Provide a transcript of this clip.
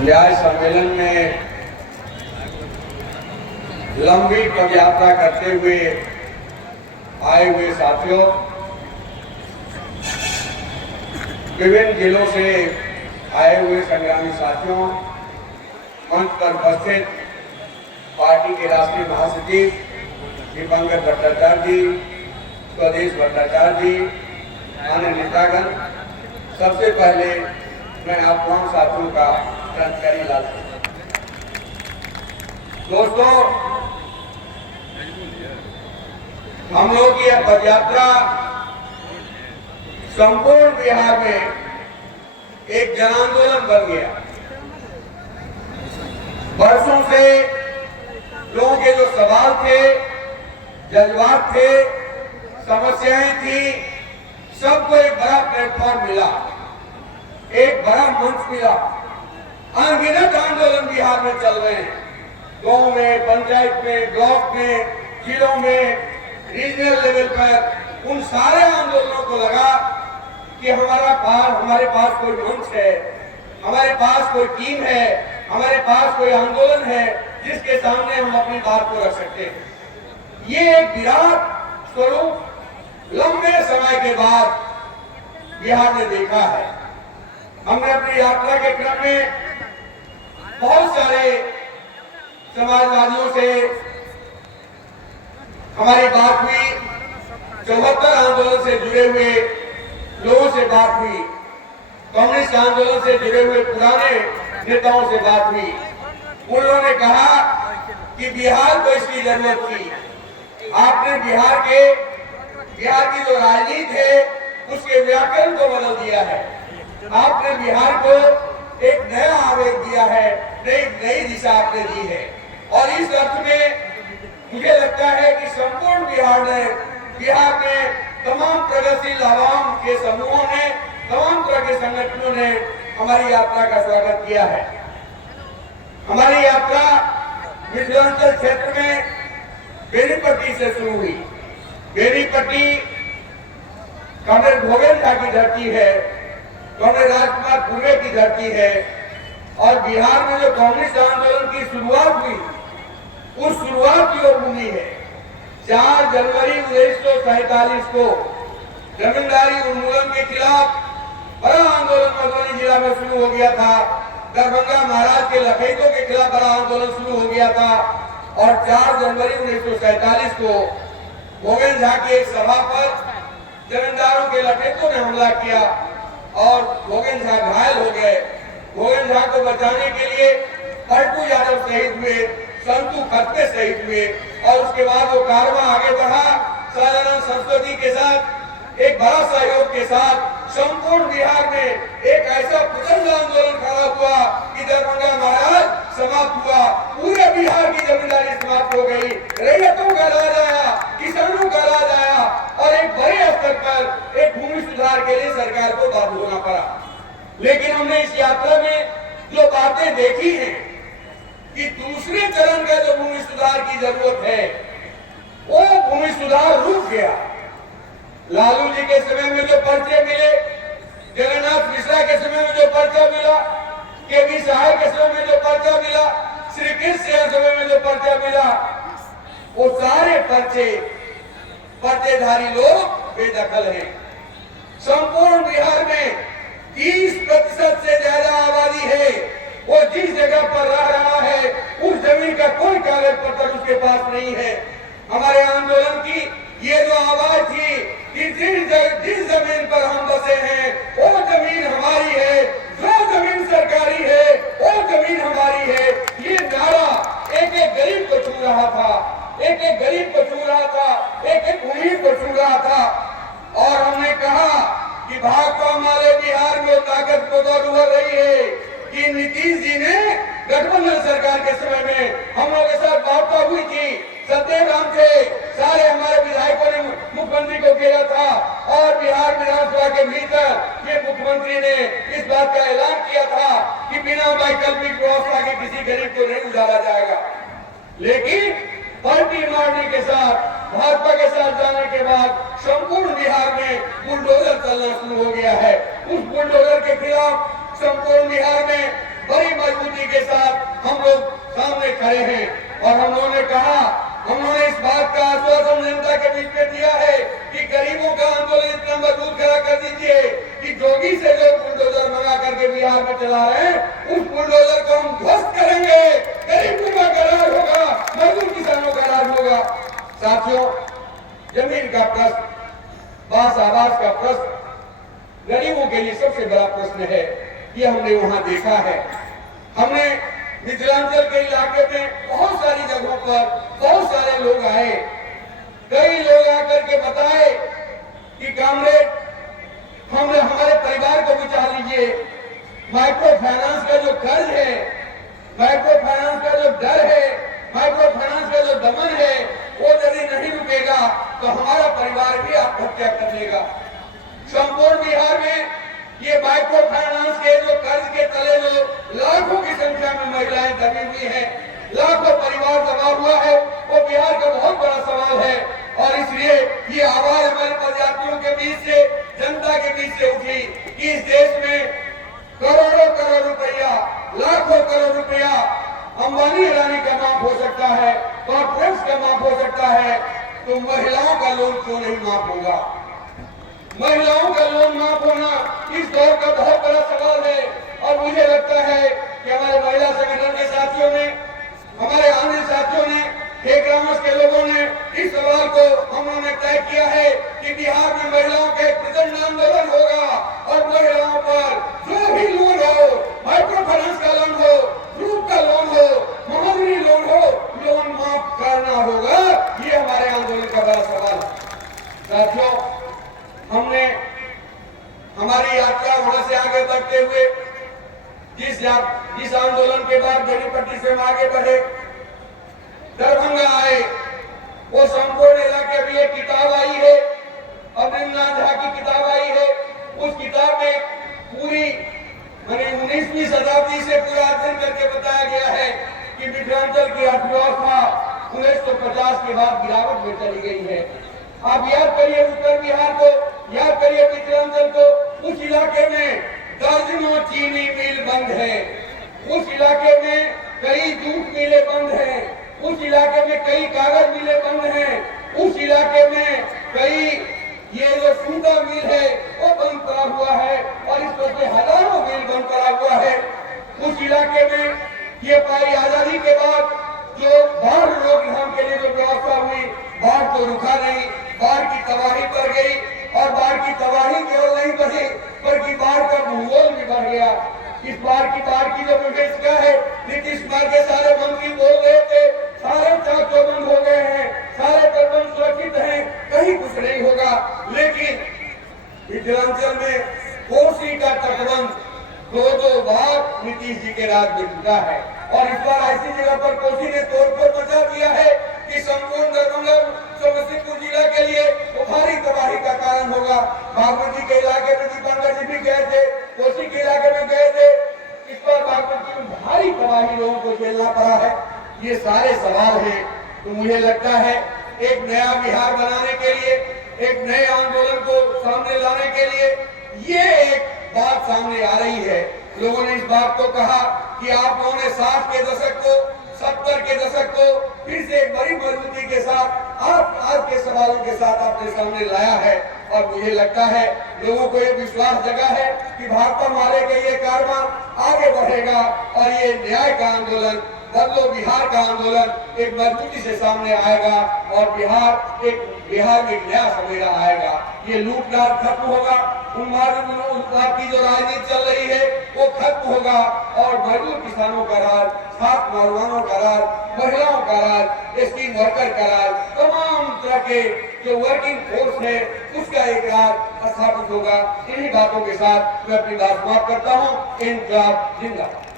न्याय सम्मेलन में लंबी पद यात्रा करते हुए आए हुए साथियों, विभिन्न जिलों से आए हुए संग्रामी साथियों, मंच पर उपस्थित पार्टी के राष्ट्रीय महासचिव दीपंकर भट्टाचार्य जी, स्वदेश भट्टाचार्य जी, अन्य नेतागण, सबसे पहले मैं आप तमाम साथियों का जानकारी ला सकता हूं। दोस्तों, हम लोग की यह पदयात्रा संपूर्ण बिहार में एक जन आंदोलन बन गया। वर्षों से लोगों के जो सवाल थे, जज्बात थे, समस्याएं थी, सबको एक बड़ा प्लेटफॉर्म मिला, एक बड़ा मंच मिला। अनगिनत आंदोलन बिहार में चल रहे हैं, गांव में, पंचायत में, ब्लॉक में, जिलों में, रीजनल लेवल पर। उन सारे आंदोलनों को लगा कि हमारे पास कोई मंच है, हमारे पास कोई टीम है, हमारे पास कोई आंदोलन है जिसके सामने हम अपनी बात को रख सकते हैं। ये एक विराट स्वरूप लंबे समय के बाद बिहार ने देखा है। हमने अपनी यात्रा के क्रम में बहुत सारे समाजवादियों से हमारी बात हुई, 74 आंदोलन से जुड़े हुए लोगों से बात हुई, कम्युनिस्ट आंदोलन से जुड़े हुए पुराने नेताओं से बात हुई। उन्होंने ने कहा कि बिहार को इसकी जरूरत थी। आपने बिहार की जो राजनीति है उसके व्याकरण को बदल दिया है। आपने बिहार को एक नया आवेग दिया है, नई दिशा आपने दी है। और इस अर्थ में मुझे लगता है कि संपूर्ण बिहार में तमाम प्रगतिशील आवाम के समूहों ने, तमाम तरह के संगठनों ने हमारी यात्रा का स्वागत किया है। हमारी यात्रा मिथिलांचल क्षेत्र में बेनीपट्टी से शुरू हुई। बेनीपट्टी कॉमरेड भोगेल झा की धरती है, कॉमरेड राजकुमार खुरे की धरती है। और बिहार में जो कम्युनिस्ट आंदोलन की शुरुआत हुई, उस शुरुआत की ओर भूमि है। 4 जनवरी 1947 को जमींदारी उन्मूलन के खिलाफ बड़ा आंदोलन मधुबनी जिला में शुरू हो गया था। दरभंगा महाराज के लखेतों के खिलाफ बड़ा आंदोलन शुरू हो गया था। और 4 जनवरी 1947 को भोगेल झा की एक सभा पर जमींदारों के लखेतों ने हमला किया और भोगेल झा घायल हो गए। भोगेल झा को बचाने के लिए पलटू यादव शहीद हुए, संतू खतरे शहीद हुए। और उसके बाद वो कारवां आगे बढ़ा। सदानंद सरस्वती के साथ एक बड़ा सहयोग के साथ संपूर्ण बिहार में एक ऐसा प्रचंड आंदोलन खड़ा हुआ कि दरभंगा महाराज समाप्त हुआ। पूरे बिहार की जमींदारी समाप्त हो गई, रैयतों का राज आया, किसानों का राज आया। और एक बड़े स्तर पर एक भूमि सुधार के लिए सरकार को बाध्य होना पड़ा। लेकिन हमने इस यात्रा में जो बातें देखी हैं कि दूसरे चरण का जो भूमि सुधार की जरूरत है, वो भूमि सुधार रुक गया। लालू जी के समय में जो पर्चे मिले, जगन्नाथ मिश्रा के समय में जो पर्चा मिला, केवी सहाय के समय में जो पर्चा मिला, श्री कृष्ण के समय में जो पर्चा मिला, वो सारे पर्चेधारी लोग बेदखल हैं। संपूर्ण बिहार में 30% से ज्यादा आबादी है। वो जिस जगह पर रह रहा है उस जमीन का कोई कागज पत्र उसके पास नहीं है। हमारे आंदोलन की ये जो आवाज थी कि जिस जमीन पर हम बसे हैं वो जमीन हमारी है, जो जमीन सरकारी है वो जमीन हमारी है, ये नारा एक एक गरीब को छू रहा था, एक एक गरीब को छू रहा था, एक एक उम्मीद को छू रहा था। और हमने कहा कि भाजपा हमारे बिहार में ताकत को दौड़ उभर रही है कि नीतीश जी ने गठबंधन सरकार के समय में हम लोगों के साथ वार्ता हुई थी, सत्येंद्र राम थे, सारे हमारे विधायकों ने मुख्यमंत्री को घेरा था। और बिहार विधानसभा के भीतर ये मुख्यमंत्री ने इस बात का ऐलान किया था कि बिना वैकल्पिक व्यवस्था के किसी गरीब को नहीं उजाला जाएगा। लेकिन पार्टी मारने के साथ, भाजपा के साथ जाने के बाद संपूर्ण बिहार में बुलडोजर चलना शुरू हो गया है। उस बुलडोजर के खिलाफ संपूर्ण बिहार में बड़ी मजबूती लोग सामने खड़े हैं और हम लोगों ने कहा, हम लोगों ने इस बात का आश्वासन जनता के बीच में दिया है कि गरीबों का आंदोलन इतना मजबूत खड़ा कर दीजिए कि जोगी से जो बुलडोजर मंगा करके बिहार में चला रहे हैं उस बुलडोजर को हम ध्वस्त करेंगे। गरीबों का राज होगा, मजदूर किसानों का राज होगा। साथियों, जमीन का प्रश्न, बास आवास का प्रश्न गरीबों के लिए सबसे बड़ा प्रश्न है। ये हमने वहां देखा है। हमने मिथिलांचल के इलाके में बहुत सारी जगहों पर बहुत सारे लोग आए, कई लोग आकर के बताए कि कामरेड, हमने हमारे परिवार को बचा लीजिए, माइक्रो फाइनेंस का जो कर्ज है, माइक्रो फाइनेंस का जो डर है, माइक्रो फाइनेंस का जो दमन है, वो यदि नहीं रुकेगा तो हमारा परिवार भी आत्महत्या कर लेगा। संपूर्ण बिहार में ये माइक्रो फाइनेंस के जो कर्ज के तले जो लाखों की संख्या में महिलाएं दबी हुई हैं, लाखों परिवार दबा हुआ है, वो बिहार का बहुत बड़ा सवाल है। और इसलिए ये आवाज हमारे प्रजातियों के बीच से, जनता के बीच से उठी कि इस देश में करोड़ों करोड़ रुपया, लाखों करोड़ रुपया अंबानी अडानी का माफ हो सकता है, कॉर्पोरेट्स का माफ हो सकता है, तो महिलाओं का लोन क्यों नहीं माफ होगा? महिलाओं का लोन माफ होना इस दौर का बहुत बड़ा सवाल है। और मुझे लगता है कि हमारे महिला संगठन के साथियों ने, हमारे अन्य साथियों ने, ग्रामस के लोगों ने इस सवाल को हम लोगों ने तय किया है कि बिहार में महिलाओं का एक प्रचंड आंदोलन होगा और महिलाओं पर जो भी लोन हो, माइक्रो फाइनेंस का लोन हो, ग्रुप का लोन हो, महाजनी लोन हो, लोन माफ करना होगा। ये हमारे आंदोलन का बड़ा सवाल है। साथियों, हमने हमारी यात्रा वहां से आगे बढ़ते हुए जिस आंदोलन के बाद बेनीपट्टी से हम आगे बढ़े, दरभंगा आए, वो संपूर्ण इलाके भी एक किताब आई है, अमरिंदरनाथ झा की किताब आई है। उस किताब में पूरी 19वीं शताब्दी से पूरा अध्ययन करके बताया गया है कि मिथिलांचल की अर्थव्यवस्था 1950 के बाद गिरावट में चली गई है। आप याद करिए उत्तर बिहार को, याद करिए मिथिलांचल को, उस इलाके में दर्जनों चीनी मिल बंद है, उस इलाके में कई जूट मिलें बंद हैं, उस इलाके में कई कागज मिलें बंद हैं, उस इलाके में कई ये जो सूगा मिल है वो बंद पड़ा हुआ है और इस तरह से हजारों मिल बंद पड़ा हुआ है। उस इलाके में ये पाई आजादी के बाद जो बाढ़ रोकथाम के लिए जो व्यवस्था हुई, बाढ़ तो रुका नहीं, बाढ़ की तबाही बढ़ गई और बाढ़ की तबाही केवल नहीं बढ़ी बल्कि बाढ़ का भूगोल भी बढ़ गया। इस बाढ़ की जो विवेचना है, नीतीश कुमार के सारे मंत्री बोल रहे थे सारे चाक चौबंद हो गए हैं, सारे तटबंध सुरक्षित हैं, कहीं कुछ नहीं होगा। लेकिन मिथिलांचल में कोसी का तटबंध 2-2 बार नीतीश जी के राज में टूटा है और इस बार ऐसी जगह पर कोसी ने तोड़फोड़ मचा दिया है कि संपूर्ण दरभंगा समस्तीपुर जिला के लिए वो भारी तबाही का कारण होगा। बागमती के इलाके में दीपांकर जी भी गए थे, कोसी के इलाके में गए थे, इस पर बागमती में भारी तबाही लोगों को झेलना पड़ा है। ये सारे सवाल हैं। तो मुझे लगता है एक नया बिहार बनाने के लिए, एक नए आंदोलन को सामने लाने के लिए ये एक बात सामने आ रही है। लोगों ने इस बात को कहा कि आप लोगों ने 60 के दशक को, 70 के दशक को फिर से एक बड़ी मजबूती के साथ आज के सवालों के साथ आपने सामने लाया है और मुझे लगता है लोगों को ये विश्वास जगा है कि भाकपा मारे के ये कारवां आगे बढ़ेगा और ये न्याय का आंदोलन, बदलो बिहार का आंदोलन एक मजबूती से सामने आएगा और बिहार में एक नया सवेरा आएगा। ये लूटमार खत्म होगा, उन्माद की जो राजनीति चल रही है वो खत्म होगा और मजदूर किसानों का राज, छात्र नौजवानों का राज, महिलाओं का राज, स्कीम वर्कर का राज, तमाम तरह के जो वर्किंग फोर्स है उसका एक राज स्थापित होगा। इन्हीं बातों के साथ मैं अपनी बात समाप्त करता हूँ। इनकलाब जिंदाबाद।